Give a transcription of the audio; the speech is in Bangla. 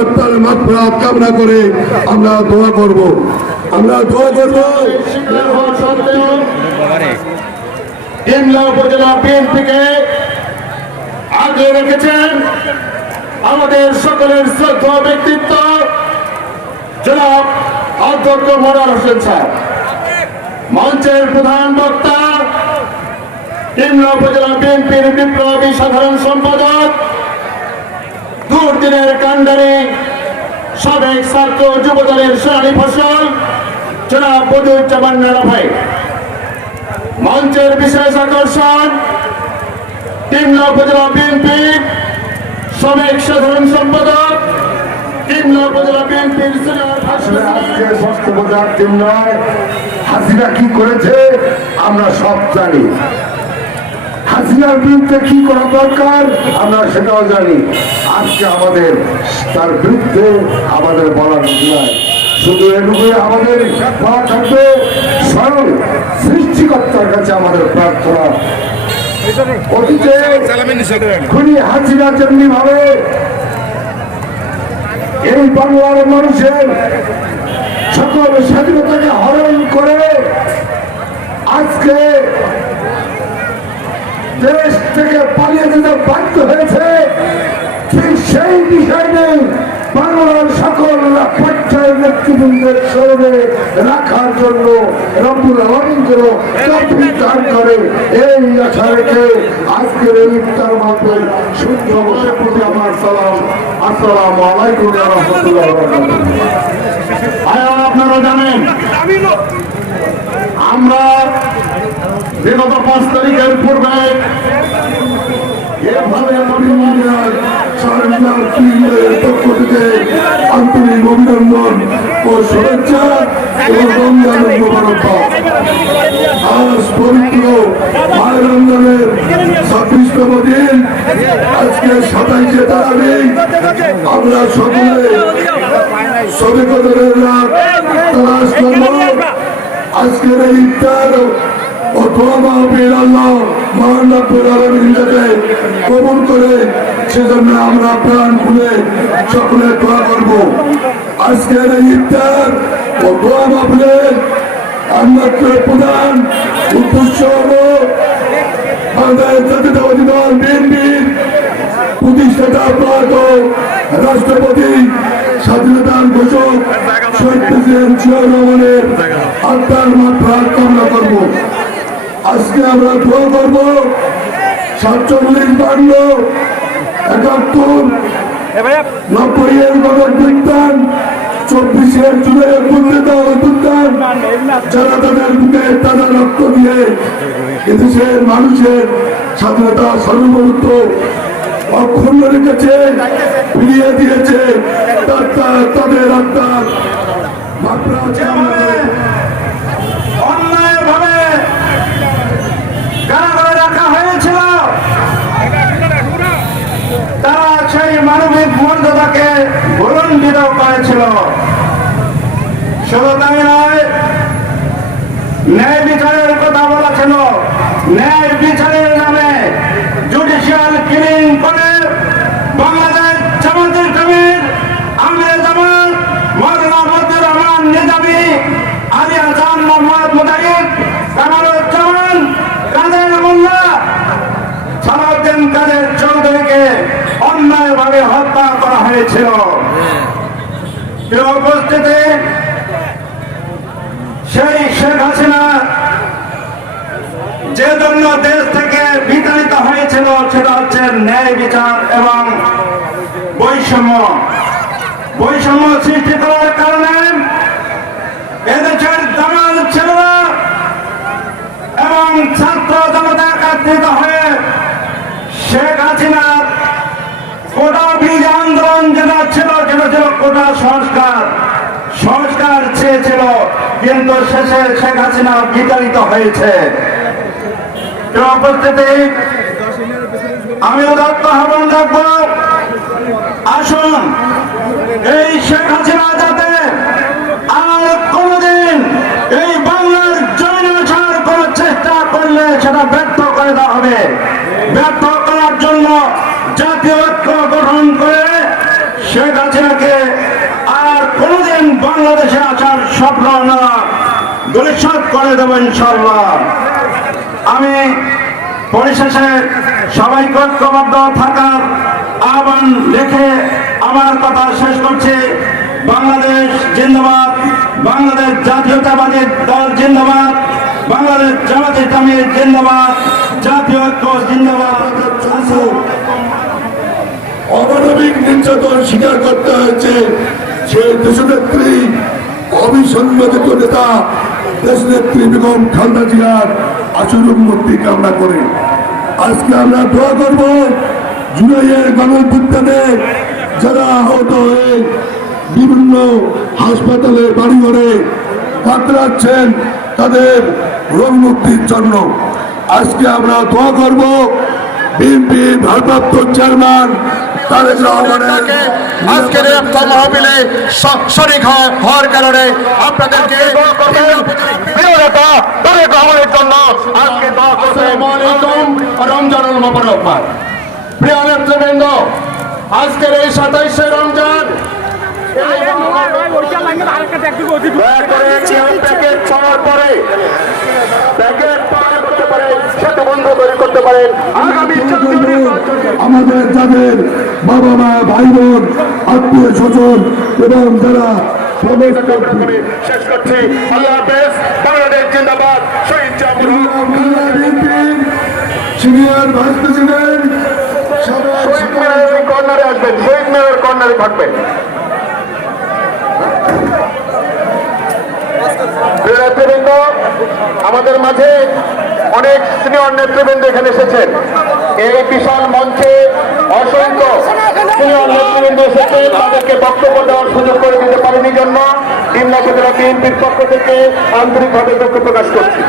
আত্মার মাগফিরাত কামনা করে আমরা দোয়া করব। ডিমলা উপজেলা বিএনপিকে আগে রেখেছেন আমাদের সকলের শ্রদ্ধা ব্যক্তিত্ব জনাব অধ্যক্ষ মনোয়ার হোসেন স্যার, মঞ্চের প্রধান বক্তা ডিমলা উপজেলা বিএনপির বিপ্লবী সাধারণ সম্পাদক, দুর্দিনের কাণ্ডারি সাবেক ছাত্র যুবদলের সোনালী ফসল জনাব বদিউজ্জামান নানা ভাই, মঞ্চের বিশেষ আকর্ষণ ডিমলা উপজেলা বিএনপি সাবেক সাধারণ সম্পাদক, ডিমলা উপজেলা বিএনপির হাসিনা কি করেছে আমরা সব জানি, হাসিনার বিরুদ্ধে কি করা দরকার আমরা সেটাও জানি। আজকে আমাদের তার বিরুদ্ধে আমাদের বলার নয়, শুধু এটুকুই আমাদের বলা থাকবে, স্বয়ং সৃষ্টিকর্তার কাছে আমাদের প্রার্থনা। অতীতে খুনি হাসিনা যেমনি ভাবে এই বাংলার মানুষের সকল স্বাধীনতাকে হরণ করে আজকে দেশ থেকে পালিয়ে যেতে বাধ্য হয়েছে, ঠিক সেই বিষয়টি বাংলার সকল পর্যায়ের নেতৃবৃন্দের স্মরণে রাখার জন্য রব্বুল আলামিন তৌফিক দান করে এই আশা রেখে আজকের এই ইফতার মাহফিল শুদ্ধ বসে প্রতি আমার সালাম, আসসালামু আলাইকুম ওয়া রাহমাতুল্লাহি ওয়া বারাকাতুহু। আপনারা জানেন আমরা বিগত 5 তারিখের পূর্বে আন্তরিক অভিনন্দন ও শুভেচ্ছা এবং রমজানের মোবারকবাদ। আজ পবিত্র মায়ের রমজানের 26তম দিন, আজকে 27শে তারাবি, আমরা সকলে শবে কদরের রাত তালাশ করব। আজকের এই ইফতার ও দোয়া মাহফিল আল্লাহ মহান রব্বুল আলামিন যাতে কবুল করে সেজন্য আমরা প্রাণ খুলে সকলে দোয়া করব। আজকের এই ইফতার ও দোয়া মাহফিলের একমাত্র প্রধান উদ্দেশ্য হল বাংলাদেশ জাতীয়তাবাদী দল বিএনপির প্রতিষ্ঠাতা প্রয়াত রাষ্ট্রপতি স্বাধীনতার ঘোষক শহীদ প্রেসিডেন্ট জিয়াউর রহমানের আত্মার মাগফিরাত কামনা করব। আজকে আমরা দোয়া করব 47 বাংল 71 90-এর গণঅভ্যুত্থান, 24-এর জুলাইয়ের অভ্যুত্থান, যারা তাদের বুকে তাজা রক্ত দিয়ে এদেশের মানুষের স্বাধীনতা সার্বভৌমত্ব অক্ষুণ্ণ রেখেছে, ফিরিয়ে দিয়েছে, তাদের আত্মার মাগফিরাত কামনা করে অন্যায়ভাবে কারাগারে রাখা হয়েছিল, তারা সেই মানবিক মর্যাদাকে ভুলণ্ঠিত করেছিল। শুধু তাই নয়, ন্যায় বিচারের কথা বলা ছিল, ন্যায় বিচারের নামে জুডিশিয়াল কিলিং করে বাংলাদেশ জামাতের ইসলামীর আমির জামাত মাওলানা মতিউর রহমান নিজামী, আলী হাসান মোহাম্মদ মুজাহিদ, কামারুজ্জামান, কাদের মোল্লা, সালাউদ্দিন কাদের চৌধুরীকে অন্যায়ভাবে হত্যা করা হয়েছিল। উপস্থিতি, সেই শেখ হাসিনা যে জন্য দেশ থেকে বিতাড়িত হয়েছিল সেটা হচ্ছে ন্যায় বিচার এবং বৈষম্য সৃষ্টি করার কারণে এদেশের দামাল ছেলেরা এবং ছাত্র জনতা একত্রিত হয়ে শেখ হাসিনার কোটা ব্রিজ আন্দোলন যেটা ছিল সেটা ছিল কোটা সংস্কার চেয়েছিল, কিন্তু শেষে শেখ হাসিনা বিতাড়িত হয়েছে। উপস্থিতি, আমি উদাত্ত আহ্বান রাখবো, আসুন এই শেখ হাসিনা যাতে আর কোনদিন এই বাংলার জমিনে আসার কোন চেষ্টা করলে সেটা ব্যর্থ করে দেওয়া হবে। ব্যর্থ করার জন্য জাতীয় ঐক্য গঠন করে শেখ হাসিনা জিয়াকে আর কোনোদিন বাংলাদেশে আসার স্বপ্ন না ধূলিসাৎ করে দেব ইনশাল্লাহ। আমি পরিশেষে সবাইকে ঐক্যবদ্ধ থাকার আহ্বান রেখে আমার কথা শেষ করছি। বাংলাদেশ জিন্দাবাদ, বাংলাদেশ জাতীয়তাবাদী দল জিন্দাবাদ, বাংলাদেশ জামাতে ইসলামী জিন্দাবাদ, জাতীয় ঐক্য জিন্দাবাদ। অমানবিক নির্যাতন স্বীকার করতে হয়েছে সেই দেশনেত্রী অবিসংবাদিত নেতা দেশনেত্রী বেগম খালেদা জিয়ার আচরণ মুক্তি কামনা করে আজকে আমরা দোয়া করব জুলাইয়ের গণঅভ্যুত্থানে যারা আহত হয়ে বিভিন্ন হাসপাতালে বাড়িঘরে কাতরাচ্ছেন তাদের রোগ মুক্তির জন্য। আজকে আমরা দোয়া করব বিএনপি ভারপ্রাপ্ত চেয়ারম্যান তারেক রহমানের আজকের একটা মাহফিলে শরিক হওয়ার কারণে আপনাদেরকে তারেক রহমানের জন্য আজকে আসসালামু আলাইকুম রমজানুল মুবারক। প্রিয় নেতৃবৃন্দ, আজকের এই 27শে রমজান প্যাকেট পাওয়ার পরে প্যাকেট পাওয়ার করতে পারে সেটা বন্ধ করতে পারেন। আগামী আমাদের যাদের বাবা মা ভাই বোন আত্মীয় স্বজন এবং যারা শেষ করছি। আল্লাহ হাফেজ। বাংলাদেশ জিন্দাবাদ। শহীদ সিনিয়র ভাইস প্রেসিডেন্ট কর্নারে আসবেন, শহীদ মিনারের কর্নারে থাকবেন। নেতৃবৃন্দ, আমাদের মাঝে অনেক সিনিয়র নেতৃবৃন্দ এখানে এসেছেন। এই বিশাল মঞ্চে অসংখ্য সিনিয়র নেতৃবৃন্দ এসেছে, তাদেরকে বক্তব্য দেওয়ার সুযোগ করে দিতে পারেনি জন্য ডিমলা উপজেলা বিএনপির পক্ষ থেকে আন্তরিকভাবে দুঃখ প্রকাশ করছি।